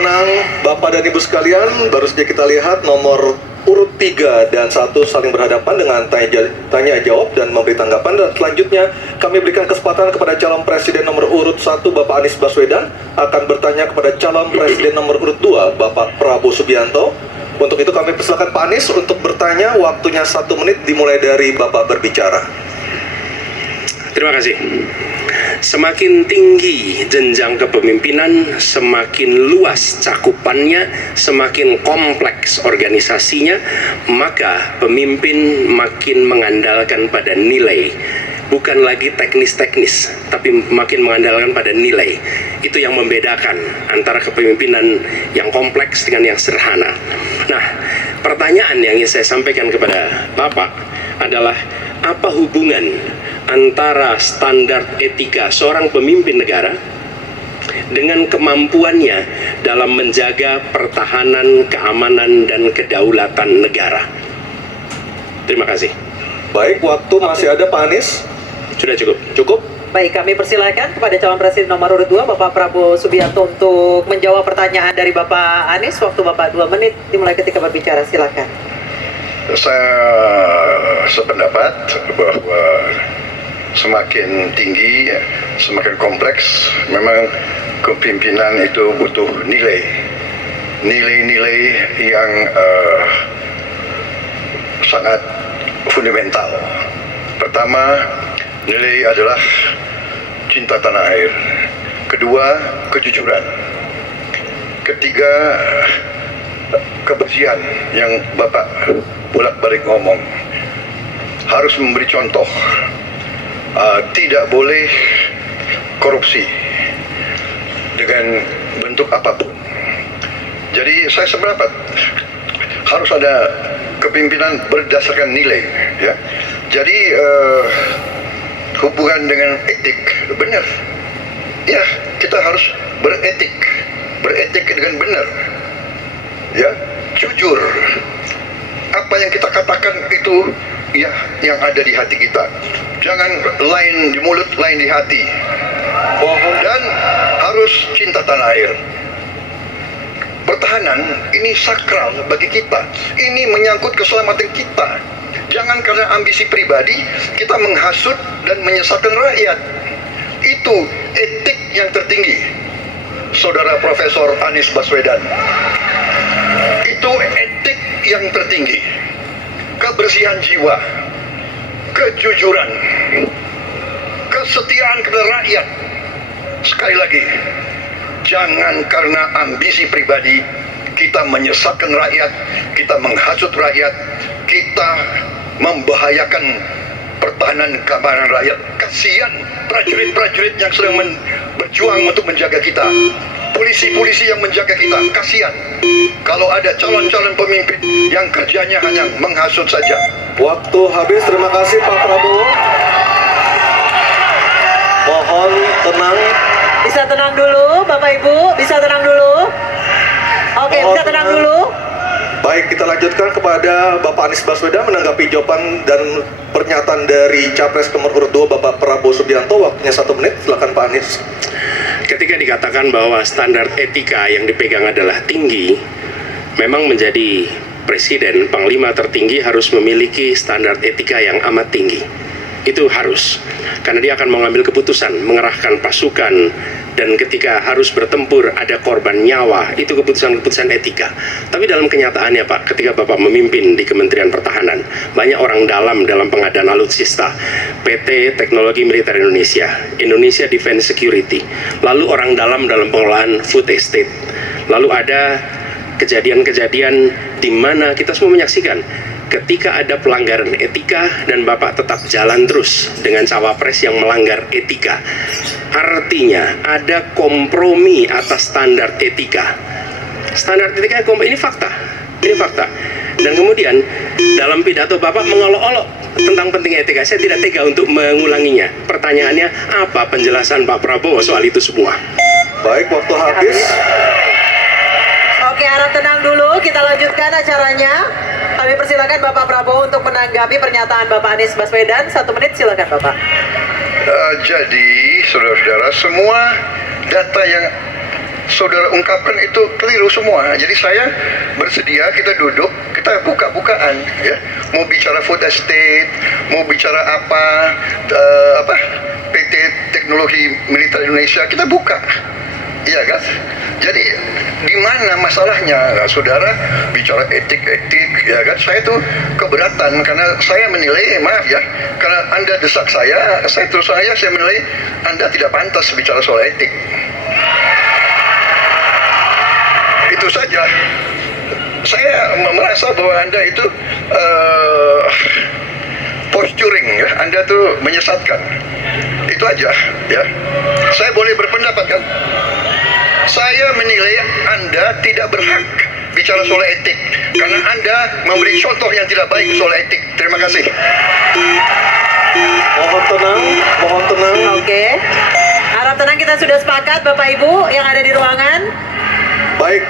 tenang Bapak dan Ibu sekalian, baru saja kita lihat nomor urut 3 dan 1 saling berhadapan dengan tanya jawab dan memberi tanggapan. Dan selanjutnya kami berikan kesempatan kepada calon presiden nomor urut 1 Bapak Anies Baswedan akan bertanya kepada calon presiden nomor urut 2 Bapak Prabowo Subianto. Untuk itu kami persilakan Pak Anies untuk bertanya, waktunya 1 menit dimulai dari Bapak berbicara. Terima kasih. Semakin tinggi jenjang kepemimpinan, semakin luas cakupannya, semakin kompleks organisasinya, maka pemimpin makin mengandalkan pada nilai. Bukan lagi teknis-teknis, tapi makin mengandalkan pada nilai. Itu yang membedakan antara kepemimpinan yang kompleks dengan yang sederhana. Nah, pertanyaan yang ingin saya sampaikan kepada Bapak adalah, apa hubungan antara standar etika seorang pemimpin negara dengan kemampuannya dalam menjaga pertahanan, keamanan, dan kedaulatan negara? Terima kasih. Baik, waktu masih ada Pak Anies. Sudah cukup. Cukup? Baik, kami persilakan kepada calon presiden nomor urut 2 Bapak Prabowo Subianto untuk menjawab pertanyaan dari Bapak Anies. Waktu Bapak 2 menit dimulai ketika berbicara, silakan. Saya sependapat bahwa semakin tinggi, semakin kompleks, memang kepemimpinan itu butuh nilai-nilai yang sangat fundamental. Pertama, nilai adalah cinta tanah air. Kedua, kejujuran. Ketiga, kebersihan yang Bapak bolak-balik ngomong. Harus memberi contoh. Tidak boleh korupsi dengan bentuk apapun. Jadi saya sependapat harus ada kepemimpinan berdasarkan nilai, ya. Jadi hubungan dengan etik, benar. Ya, kita harus beretik dengan benar. Ya, jujur. Apa yang kita katakan itu ya yang ada di hati kita. Jangan lain di mulut, lain di hati. Dan harus cinta tanah air. Pertahanan ini sakral bagi kita. Ini menyangkut keselamatan kita. Jangan karena ambisi pribadi kita menghasut dan menyesatkan rakyat. Itu etik yang tertinggi, Saudara Profesor Anies Baswedan. Itu etik yang tertinggi. Kebersihan jiwa, kejujuran, kesetiaan kepada rakyat. Sekali lagi, jangan karena ambisi pribadi kita menyesatkan rakyat, kita menghasut rakyat, kita membahayakan pertahanan keamanan rakyat. Kasihan prajurit-prajurit yang sedang berjuang untuk menjaga kita, polisi-polisi yang menjaga kita. Kasihan kalau ada calon-calon pemimpin yang kerjanya hanya menghasut saja. Waktu habis, terima kasih Pak Prabowo. Mohon tenang. Bisa tenang dulu, Bapak Ibu, bisa tenang dulu. Oke, bisa tenang dulu. Baik, kita lanjutkan kepada Bapak Anies Baswedan menanggapi jawaban dan pernyataan dari Capres nomor urut 2 Bapak Prabowo Subianto. Waktunya 1 menit, silakan Pak Anies. Ketika dikatakan bahwa standar etika yang dipegang adalah tinggi, memang menjadi presiden, panglima tertinggi harus memiliki standar etika yang amat tinggi. Itu harus, karena dia akan mengambil keputusan, mengerahkan pasukan, dan ketika harus bertempur ada korban nyawa, itu keputusan-keputusan etika. Tapi dalam kenyataannya Pak, ketika Bapak memimpin di Kementerian Pertahanan, banyak orang dalam pengadaan alutsista, PT Teknologi Militer Indonesia, Indonesia Defense Security, lalu orang dalam pengelolaan food estate, lalu ada kejadian-kejadian di mana kita semua menyaksikan ketika ada pelanggaran etika dan Bapak tetap jalan terus dengan cawapres yang melanggar etika. Artinya ada kompromi atas standar etika. Standar etika ini fakta. Ini fakta. Dan kemudian dalam pidato Bapak mengolok-olok tentang pentingnya etika. Saya tidak tega untuk mengulanginya. Pertanyaannya, apa penjelasan Pak Prabowo soal itu semua? Baik, waktu habis. Oke, harap tenang dulu, kita lanjutkan acaranya. Kami persilakan Bapak Prabowo untuk menanggapi pernyataan Bapak Anies Baswedan. 1 menit, silakan Bapak. Jadi, saudara-saudara, semua data yang saudara ungkapkan itu keliru semua. Jadi saya bersedia kita duduk, kita buka-bukaan ya. Mau bicara food estate, mau bicara PT Teknologi Militer Indonesia, kita buka. Iya kan? Jadi di mana masalahnya? Nah, saudara bicara etik-etik, ya kan? Saya tuh keberatan karena saya menilai, maaf ya, karena Anda desak saya terus saja saya menilai Anda tidak pantas bicara soal etik. Itu saja. Saya merasa bahwa Anda itu posturing ya, Anda tuh menyesatkan. Itu aja ya. Saya boleh berpendapat kan? Saya menilai Anda tidak berhak bicara soal etik karena Anda memberi contoh yang tidak baik soal etik. Terima kasih. Mohon tenang, mohon tenang. Oke. Harap tenang, kita sudah sepakat Bapak Ibu yang ada di ruangan. Baik.